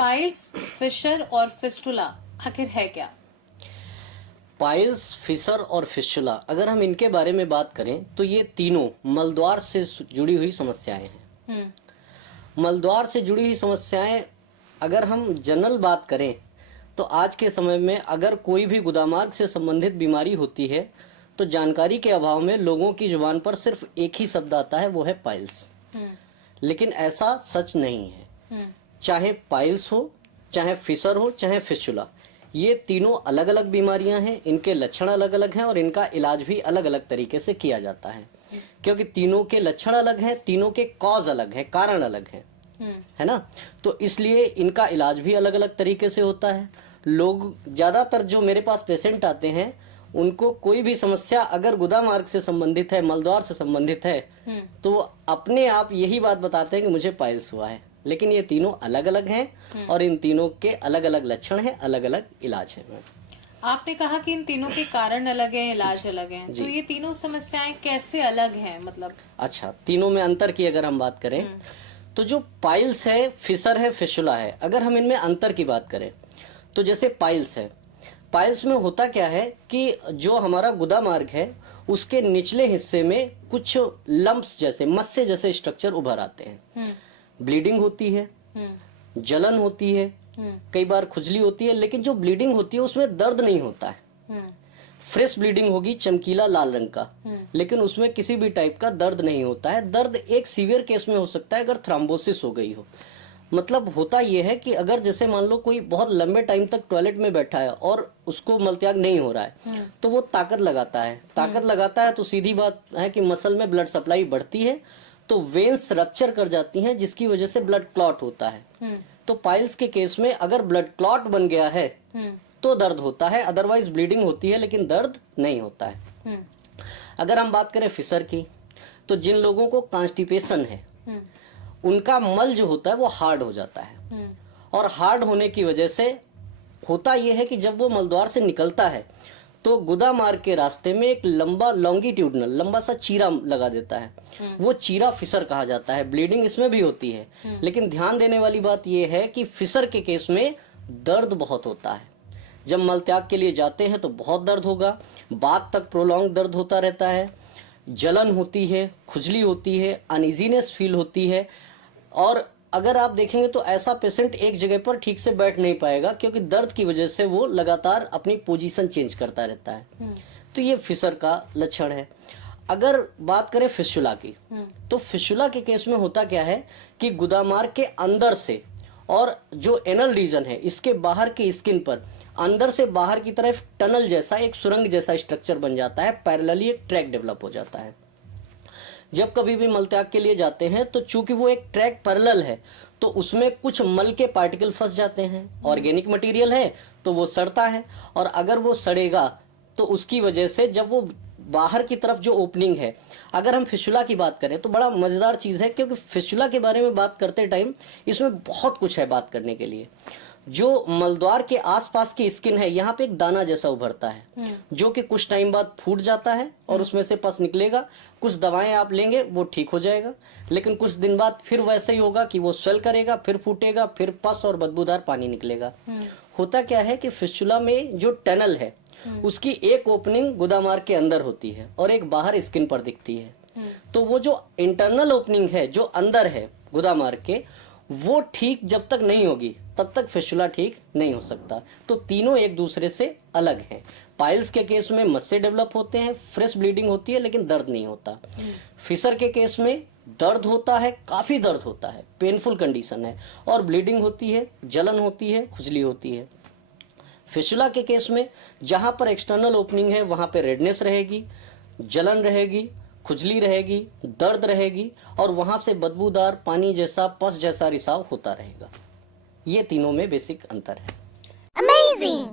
Piles, Fisher और fistula आखिर है क्या? पाइल्स, फिशर और फिस्टुला, अगर हम इनके बारे में बात करें तो ये तीनों मलद्वार से जुड़ी हुई समस्याएं हैं। मलद्वार से जुड़ी हुई समस्याएं अगर हम जनरल बात करें तो आज के समय में अगर कोई भी गुदामार्ग से संबंधित बीमारी होती है तो जानकारी के अभाव में लोगों की जुबान पर सिर्फ एक ही शब्द आता है, वो है पाइल्स। लेकिन ऐसा सच नहीं है। चाहे पाइल्स हो, चाहे फिशर हो, चाहे फिस्टुला, ये तीनों अलग अलग बीमारियां हैं, इनके लक्षण अलग अलग हैं और इनका इलाज भी अलग अलग तरीके से किया जाता है। क्योंकि तीनों के लक्षण अलग हैं, तीनों के कॉज अलग है, कारण अलग है, है ना। तो इसलिए इनका इलाज भी अलग अलग तरीके से होता है। लोग ज्यादातर जो मेरे पास पेशेंट आते हैं उनको कोई भी समस्या अगर गुदा मार्ग से संबंधित है, मलद्वार से संबंधित है, तो अपने आप यही बात बताते हैं कि मुझे पाइल्स हुआ है। लेकिन ये तीनों अलग अलग हैं और इन तीनों के अलग अलग लक्षण हैं, अलग अलग इलाज है। आपने कहा कि इन तीनों के कारण अलग हैं, इलाज अलग हैं, तो ये तीनों समस्याएं कैसे अलग हैं? मतलब अच्छा, तीनों में अंतर की अगर हम बात करें तो जो पाइल्स है, फिशर है, फिस्टुला है, अगर हम इनमें अंतर की बात करें तो जैसे पाइल्स है, पाइल्स में होता क्या है कि जो हमारा गुदा मार्ग है उसके निचले हिस्से में कुछ लंप्स जैसे, मस्से जैसे स्ट्रक्चर उभर आते हैं। ब्लीडिंग होती है, जलन होती है, कई बार खुजली होती है, लेकिन जो ब्लीडिंग होती है उसमें दर्द नहीं होता है। फ्रेश ब्लीडिंग होगी, चमकीला लाल रंग का, लेकिन उसमें किसी भी टाइप का दर्द नहीं होता है। दर्द एक सीवियर केस में हो सकता है अगर थ्रोम्बोसिस हो गई हो। मतलब होता यह है कि अगर जैसे मान लो कोई बहुत लंबे टाइम तक टॉयलेट में बैठा है और उसको मलत्याग नहीं हो रहा है तो वो ताकत लगाता है। ताकत लगाता है तो सीधी बात है कि मसल में ब्लड सप्लाई बढ़ती है, तो वेन्स रप्चर कर जाती हैं जिसकी वजह से ब्लड क्लॉट होता है। तो पाइल्स के केस में अगर ब्लड क्लॉट बन गया है तो दर्द होता है, अदरवाइज ब्लीडिंग होती है लेकिन दर्द नहीं होता है। अगर हम बात करें फिशर की, तो जिन लोगों को कॉन्स्टिपेशन है उनका मल जो होता है वो हार्ड हो जाता है, और हार्ड होने की वजह से होता यह है कि जब वो मलद्वार से निकलता है तो गुदा मार्ग के रास्ते में एक लंबा लॉन्गिट्यूडनल लंबा सा चीरा लगा देता है। वो चीरा फिशर कहा जाता है। ब्लीडिंग इसमें भी होती है, लेकिन ध्यान देने वाली बात यह है कि फिशर के केस में दर्द बहुत होता है। जब मलत्याग के लिए जाते हैं तो बहुत दर्द होगा, बाद तक प्रोलॉन्ग दर्द होता रहता है, जलन होती है, खुजली होती है, अनइजीनेस फील होती है। और अगर आप देखेंगे तो ऐसा पेशेंट एक जगह पर ठीक से बैठ नहीं पाएगा क्योंकि दर्द की वजह से वो लगातार अपनी पोजीशन चेंज करता रहता है। तो ये फिशर का लक्षण है। अगर बात करें फिस्टुला की, तो फिस्टुला के केस में होता क्या है कि गुदामार्ग के अंदर से और जो एनल रीजन है इसके बाहर की स्किन पर अंदर से बाहर की तरफ टनल जैसा, एक सुरंग जैसा स्ट्रक्चर बन जाता है, पैरेलली एक ट्रैक डेवलप हो जाता है। जब कभी भी मलत्याग के लिए जाते हैं तो चूंकि वो एक ट्रैक पैरेलल है तो उसमें कुछ मल के पार्टिकल फंस जाते हैं। ऑर्गेनिक मटेरियल है तो वो सड़ता है, और अगर वो सड़ेगा तो उसकी वजह से जब वो बाहर की तरफ जो ओपनिंग है, अगर हम फिस्टुला की बात करें तो बड़ा मजेदार चीज है क्योंकि फिस्टुला के बारे में बात करते टाइम इसमें बहुत कुछ है बात करने के लिए। जो मलद्वार के आसपास की स्किन है यहाँ पे एक दाना जैसा उभरता है जो कि कुछ टाइम बाद फूट जाता है और उसमें से पस निकलेगा। कुछ दवाएं आप लेंगे वो ठीक हो जाएगा, लेकिन कुछ दिन बाद फिर वैसे ही होगा कि वो स्वेल करेगा, फिर फूटेगा, फिर पस और बदबूदार पानी निकलेगा। होता क्या है कि फिस्टुला में जो टनल है उसकी एक ओपनिंग गुदामार्ग के अंदर होती है और एक बाहर स्किन पर दिखती है। तो वो जो इंटरनल ओपनिंग है जो अंदर है गुदामार्ग के, वो ठीक जब तक नहीं होगी तब तक फिस्टुला ठीक नहीं हो सकता। तो तीनों एक दूसरे से अलग हैं। पाइल्स के केस में मस्से डेवलप होते हैं, फ्रेश ब्लीडिंग होती है लेकिन दर्द नहीं होता। फिशर के केस में दर्द होता है, काफी दर्द होता है, पेनफुल कंडीशन है, और ब्लीडिंग होती है, जलन होती है, खुजली होती है। फिस्टुला के केस में जहां पर एक्सटर्नल ओपनिंग है वहां पे रेडनेस रहेगी, जलन रहेगी, खुजली रहेगी, दर्द रहेगी, और वहां से बदबूदार पानी जैसा, पस जैसा रिसाव होता रहेगा। ये तीनों में बेसिक अंतर है। Amazing!